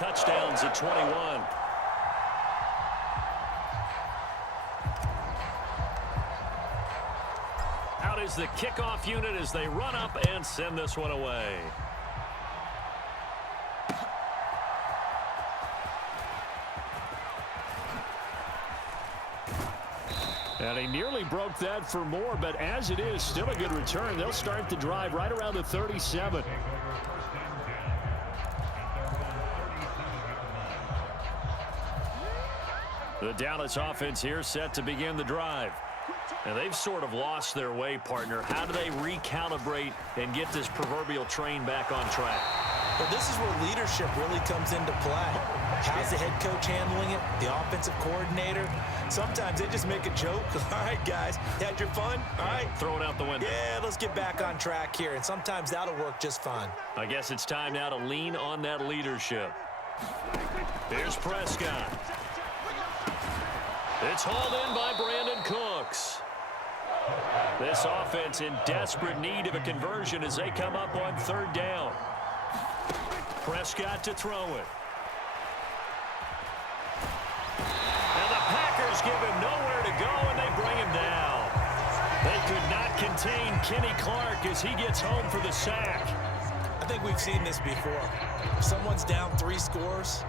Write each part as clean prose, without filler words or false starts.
touchdowns at 21. Out is the kickoff unit as they run up and send this one away. And he nearly broke that for more, but as it is, still a good return. They'll start the drive right around the 37. The Dallas offense here set to begin the drive. And they've sort of lost their way, partner. How do they recalibrate and get this proverbial train back on track? Well, this is where leadership really comes into play. How's the head coach handling it? The offensive coordinator? Sometimes they just make a joke. All right, guys, had your fun? All right. Throw it out the window. Yeah, let's get back on track here. And sometimes that'll work just fine. I guess it's time now to lean on that leadership. Here's Prescott. It's hauled in by Brandon Cooks. This offense in desperate need of a conversion as they come up on third down. Prescott to throw it. And the Packers give him nowhere to go, and they bring him down. They could not contain Kenny Clark as he gets home for the sack. I think we've seen this before. If someone's down 3 scores,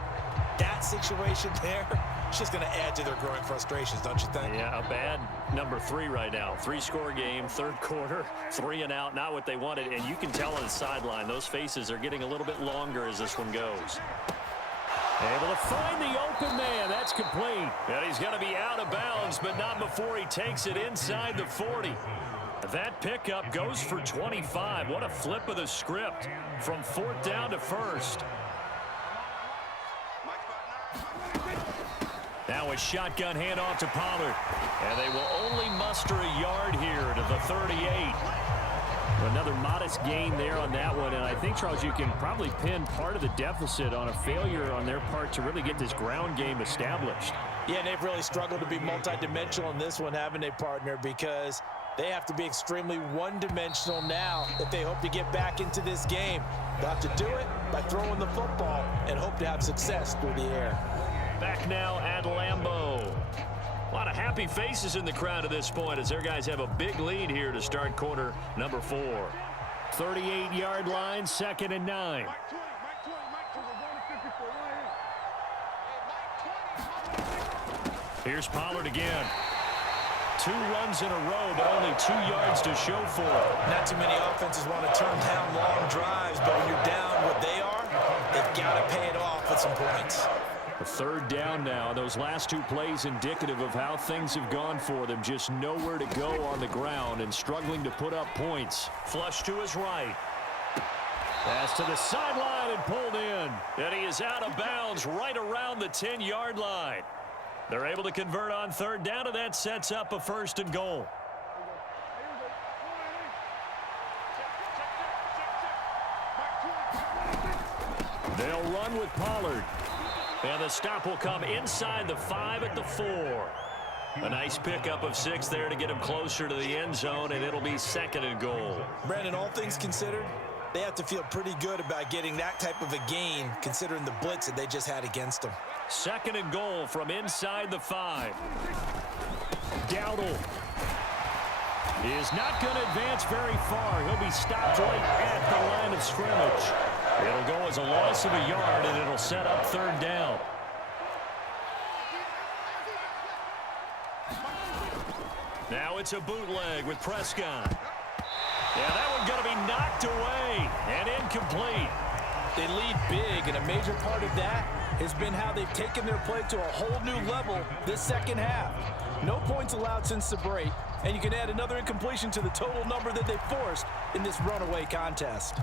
that situation there, it's just going to add to their growing frustrations, don't you think? Yeah, a bad number 3 right now. 3-score game, third quarter, 3 and out, not what they wanted. And you can tell on the sideline, those faces are getting a little bit longer as this one goes. Able to find the open man. That's complete. And he's going to be out of bounds, but not before he takes it inside the 40. That pickup goes for 25. What a flip of the script from 4th down to 1st. Now a shotgun handoff to Pollard. And they will only muster a yard here to the 38. Another modest gain there on that one. And I think, Charles, you can probably pin part of the deficit on a failure on their part to really get this ground game established. Yeah, and they've really struggled to be multidimensional in this one, haven't they, partner? Because they have to be extremely one-dimensional now if they hope to get back into this game. They'll have to do it by throwing the football and hope to have success through the air. Back now at Lambeau. A lot of happy faces in the crowd at this point as their guys have a big lead here to start quarter number 4. 38-yard line, 2nd and 9. Here's Pollard again. 2 runs in a row, but only 2 yards to show for it. Not too many offenses want to turn down long drives, but when you're down what they are, they've got to pay it off with some points. A 3rd down now. Those last 2 plays indicative of how things have gone for them. Just nowhere to go on the ground and struggling to put up points. Flush to his right. Pass to the sideline and pulled in. And he is out of bounds right around the 10-yard line. They're able to convert on 3rd down, and that sets up a 1st and goal. They'll run with Pollard. And the stop will come inside the 5 at the 4. A nice pickup of 6 there to get him closer to the end zone, and it'll be 2nd and goal. Brandon, all things considered, they have to feel pretty good about getting that type of a gain considering the blitz that they just had against them. 2nd and goal from inside the 5. Dowdle is not going to advance very far. He'll be stopped right at the line of scrimmage. It'll go as a loss of a yard, and it'll set up 3rd down. Now it's a bootleg with Prescott. Yeah, that one going to be knocked away and incomplete. They lead big, and a major part of that has been how they've taken their play to a whole new level this second half. No points allowed since the break, and you can add another incompletion to the total number that they've forced in this runaway contest.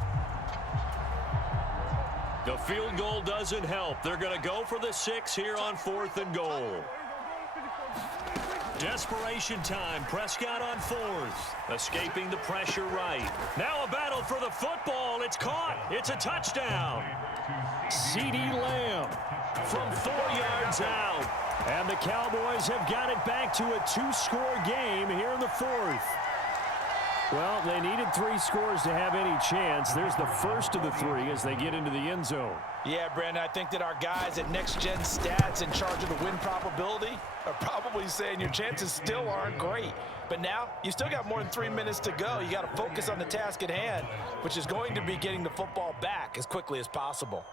The field goal doesn't help. They're going to go for the 6 here on 4th and goal. Desperation time. Prescott on 4th. Escaping the pressure right. Now a battle for the football. It's caught. It's a touchdown. CeeDee Lamb from 4 yards out. And the Cowboys have got it back to a 2-score game here in the 4th. Well, they needed 3 scores to have any chance. There's the first of the 3 as they get into the end zone. Yeah, Brandon, I think that our guys at Next Gen Stats in charge of the win probability are probably saying your chances still aren't great. But now, you still got more than 3 minutes to go. You got to focus on the task at hand, which is going to be getting the football back as quickly as possible.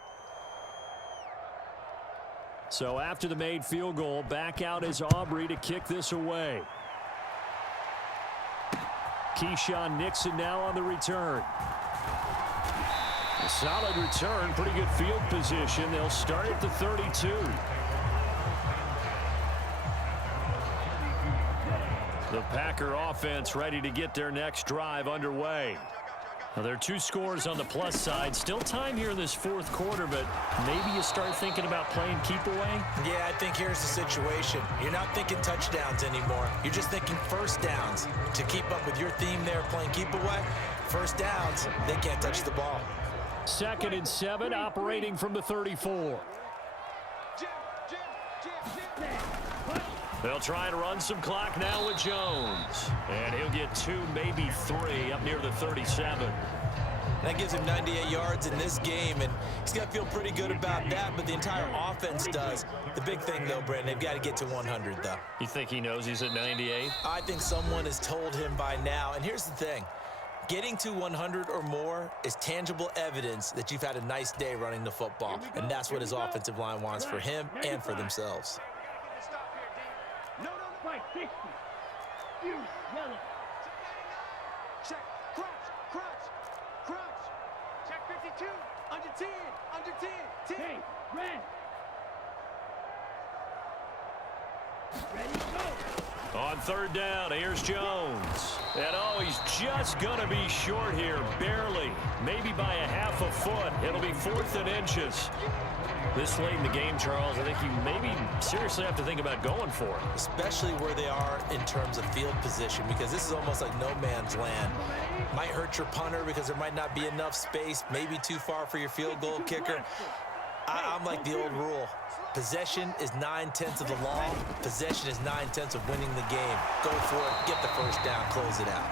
So after the made field goal, back out is Aubrey to kick this away. Keyshawn Nixon now on the return. A solid return, pretty good field position. They'll start at the 32. The Packer offense ready to get their next drive underway. Now, there are 2 scores on the plus side. Still time here in this 4th quarter, but maybe you start thinking about playing keep away? Yeah, I think here's the situation. You're not thinking touchdowns anymore. You're just thinking first downs. To keep up with your theme there, playing keep away, first downs, they can't touch the ball. 2nd and 7, operating from the 34. They'll try and run some clock now with Jones. And he'll get 2, maybe 3 up near the 37. That gives him 98 yards in this game, and he's got to feel pretty good about that, but the entire offense does. The big thing, though, Brandon, they've got to get to 100, though. You think he knows he's at 98? I think someone has told him by now, and here's the thing. Getting to 100 or more is tangible evidence that you've had a nice day running the football, and that's what his offensive line wants for him and for themselves. No, fight 60. You yellow. Check, crunch. Check 52. Under 10. 10. Hey, red. Ready, go. On 3rd down, here's Jones. And oh, he's just going to be short here, barely. Maybe by a half a foot. It'll be 4th and inches. This late in the game, Charles, I think you maybe seriously have to think about going for it. Especially where they are in terms of field position, because this is almost like no man's land. Might hurt your punter because there might not be enough space, maybe too far for your field goal kicker. I'm like the old rule. Possession is 9/10 of the law. Possession is 9/10 of winning the game. Go for it, get the first down, close it out.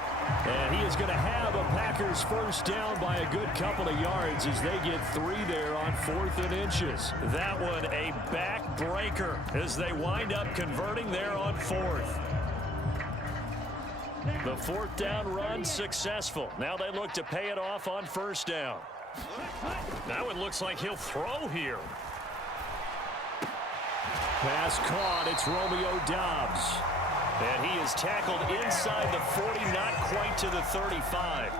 And he is going to have a Packers first down by a good couple of yards as they get 3 there on 4th and inches. That one a backbreaker as they wind up converting there on 4th. The 4th down run successful. Now they look to pay it off on 1st down. Now it looks like he'll throw here. Pass caught. It's Romeo Doubs. And he is tackled inside the 40, not quite to the 35.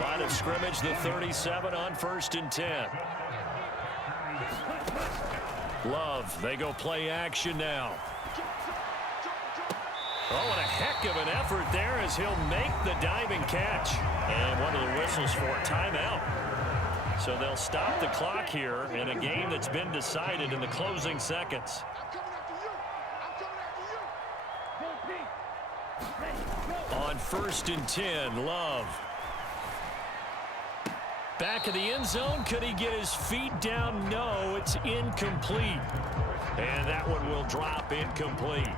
Line of scrimmage, the 37 on 1st and 10. Love, they go play action now. Oh, and a heck of an effort there as he'll make the diving catch. And one of the whistles for a timeout. So they'll stop the clock here in a game that's been decided in the closing seconds. On 1st and 10, Love. Back of the end zone. Could he get his feet down? No, it's incomplete. And that one will drop incomplete.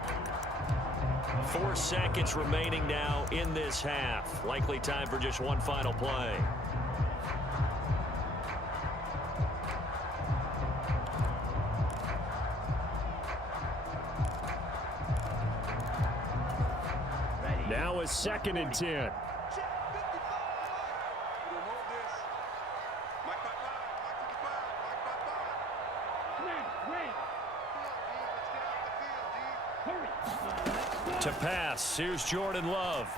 4 seconds remaining now in this half. Likely time for just one final play. Now a 2nd and 10. To pass, here's Jordan Love.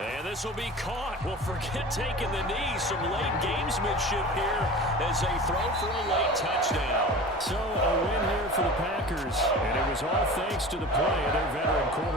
And this will be caught. Well, forget taking the knee. Some late gamesmanship here as they throw for a late touchdown. So a win here for the Packers, and it was all thanks to the play of their veteran quarterback.